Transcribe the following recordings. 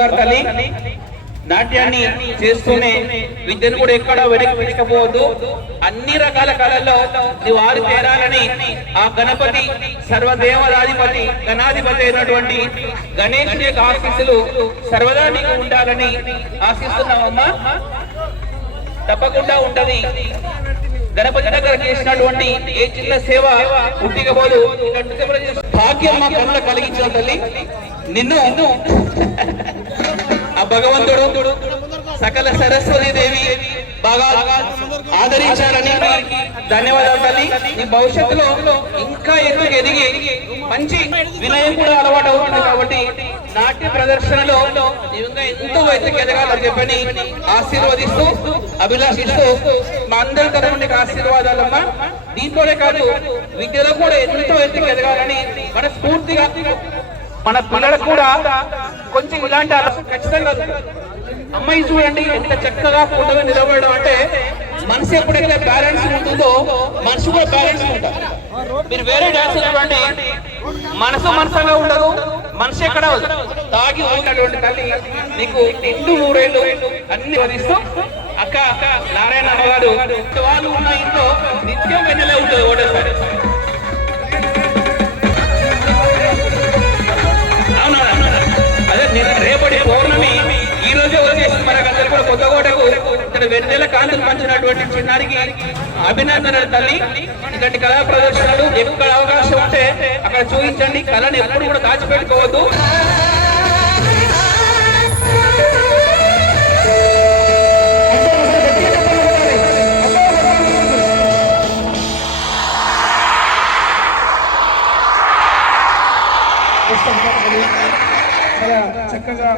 బంగారు తల్లి నాట్యాన్ని చేస్తూనే విద్యను కూడా ఎక్కడ వెనకపోవద్దు. అన్ని రకాల కళల్లో నువ్వు ఆరి తేరాలని ఆ గణపతి సర్వదేవరాధిపతి గణాధిపతి అయినటువంటి గణేశుని యొక్క ఆశీస్సులు సర్వదా నీకు ఉండాలని ఆశిస్తున్నామమ్మా. తప్పకుండా ఉంటది. గణపతి దగ్గర చేసినటువంటి ఏ చిన్న సేవ ఉట్టికపోదు. భాగ్యం మా కళ్ళ కలిగించిన తల్లి నిన్ను ఆ భగవంతుడు సకల సరస్వతి దేవి బాగా ఆదరించాలని ధన్యవాదాలు తల్లి. నీ భవిష్యత్తులో ఇంకా ఎక్కువ ఎదిగి మంచి వినయం కూడా అలవాటు అవుతుంది. కాబట్టి నాట్య ప్రదర్శనలో ఇంకా ఎంతో ఎత్తుకు ఎదగాలని చెప్పని ఆశీర్వదిస్తూ అభిలాషిస్తూ మా అందరి తరఫు నీకు ఆశీర్వాదాలమ్మా. దీంట్లోనే కాదు విద్యలో కూడా ఎంతో ఎత్తుకు ఎదగాలని మన స్ఫూర్తిగా మన పిల్లలకు కూడా కొంచెం ఇలాంటి ఖచ్చితంగా. అమ్మాయి చూడండి ఎంత చక్కగా ఫోటోగా నిలబడడం అంటే మనసు ఎప్పుడైతే బ్యాలెన్స్ ఉంటుందో మనసు కూడా బ్యాలెన్స్ ఉంటుంది. మీరు వేరే డాన్స్ చూడండి మనసుగా ఉండదు, మనసు ఎక్కడ తాగి ఉన్నటువంటి తల్లి నీకు 2-3 ఏళ్ళు అన్ని వదిస్తూ అక్క నారాయణ అమ్మగారు వాళ్ళు ఉన్న ఇంట్లో నిత్యం వెన్నెలే ఉంటుంది ఒకటేసారి. రేపటి పౌర్ణమి ఈ రోజే వచ్చేసి మనకందరూ కూడా కొత్తకోటకు ఇక్కడ వెన్నెల కాంతులు పంచినటువంటి చిన్నారికి అభినందనలు తల్లి. ఇలాంటి కళా ప్రదర్శనలు ఎక్కడ అవకాశం ఉంటే అక్కడ చూపించండి. కళను ఎప్పుడు కూడా దాచిపెట్టుకోవద్దు. చక్కగా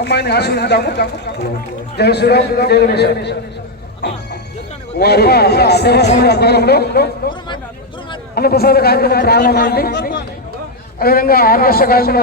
అమ్మాయిని ఆశీర్వదిద్దాము. జయ శ్రీరామ్, జయ గణేశ. వారి సేవ సమయ ఆధ్వర్యంలో అన్నప్రసాద కార్యక్రమం ప్రారంభమైంది. అదేవిధంగా ఆర్కెస్ట్రా కార్యక్రమం